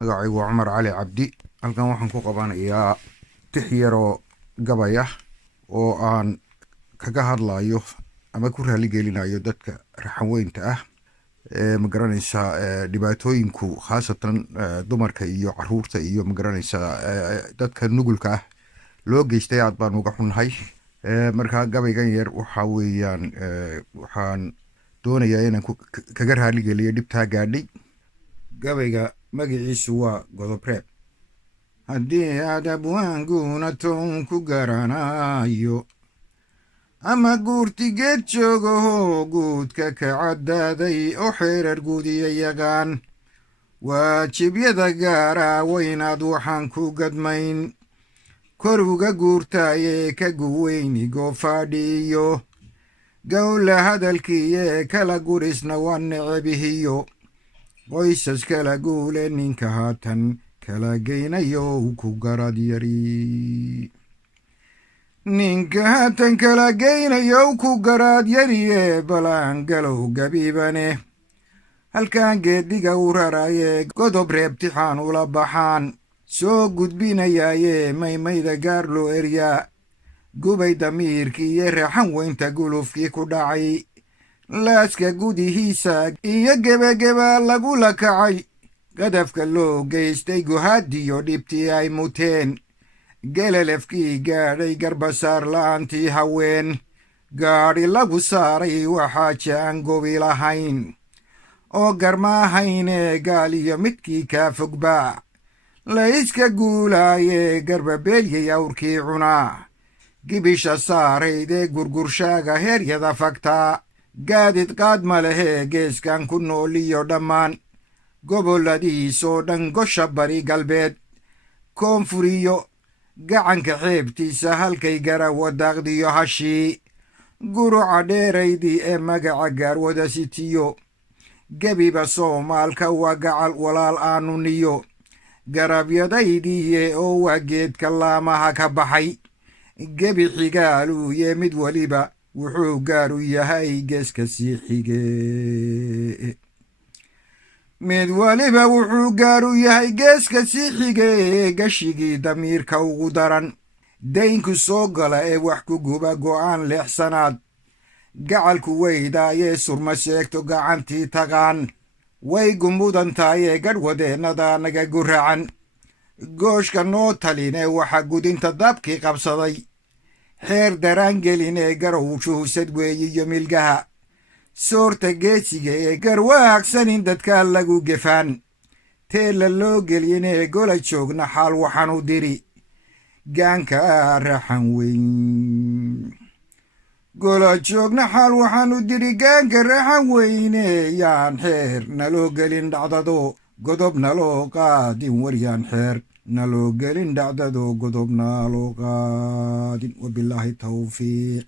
magacaygu waa Cumar Cali Cabdi. halkan waxaan ku qabanayaa tix yaro gabay ah oo aan kaga hadlayo ama ku raali gelinayo dadka raxaweynta ah ma garanaysaa dhibaatooyinku khaasatan dumarka iyo caruurta iyo ma garanaysaa dadka nugulka ah loo geystay aad baan uga xunnahay. marka gabaygan yar waxa weeyaan waxaan doonayaa inaan kaga raali geliyo dhibtaa gaadhay. gabayga magaciisu waa Godob Reeb. haddii aad abwaanguna toon ku garanayo ama guurtigeed joogaho guudka ka caddaaday oo xeerar guudiya yaqaan waajibyada gaara waynaad waxaan ku gadmayn koruga guurtaayee ka guweyni goofaadhiiyo gowla hadalkiiye kala gurisna waa necebihiyo qoysas kala guule ninka haatan kala geynayo ku garad yari ninka haatan kala geynayo ku garaad yariye balaan galow gabiibane halkan geediga u raraye godob reeb tixaan ula baxaan soo gudbinayaaye maymayda gaar loo eryaa gubay damiirkii iyo raxan weynta gulufkii ku dhacay laaska gudihiisa iyo gebageba lagula kacay gadafka loo geystay guhaadiyo dhibtii ay muteen gelelefkii gaadhay garbasaar la'aantii haween gaadhi lagu saaray waxaaje aan gobi lahayn oo garmaahaynee gaal iyo midkii kaa fogbaa la iska guulaayee garbabeelyay awrkii cunaa gibisha saaraydee gurgurshaaga heeryada fagtaa gaadid qaad ma lehee geeskan ku nooliyo dhammaan gobolladiisoo dhan gosha bari galbeed koonfuriyo gacanka xeebtiisa halkay garawa daaqdiyo hashii guruca dheeraydii ee magaca gaarwada sitiyo gebiba soomaalka waa gacal walaal aanu niyo garabyadaydiiye oo waa geedka laamaha ka baxay gebi xigaaluuye mid weliba wuxuu gaaru yahay geeska sii xige mid weliba wuxuu gaaru yahay geeska sii xige gashigii damiirka ugu daran daynku soo gala ee wax ku guba go'aan leexsanaad gacalku weydaayee surma sheegto gacantii taqaan way gumudantaayee gadhwadeennada naga guracan gooshka noo talinee waxa gudinta dabkii qabsaday xeer daraangelinee garow shuhusad weeyiyo milgaha soorta geesiga ee garwaagsanin dadkaa lagu gefaan teella loo geliyinee gola joogna xaal waxaan u diri gaanka raxan weyn gola joogna xaal waxaan u diri gaanka raxan weyne yaan xeer naloo gelin dhacdado godob naloo qaadin waryaan xeer naloo gelin dhacdado godob naloo qaadin wabilaahi tawfiiq.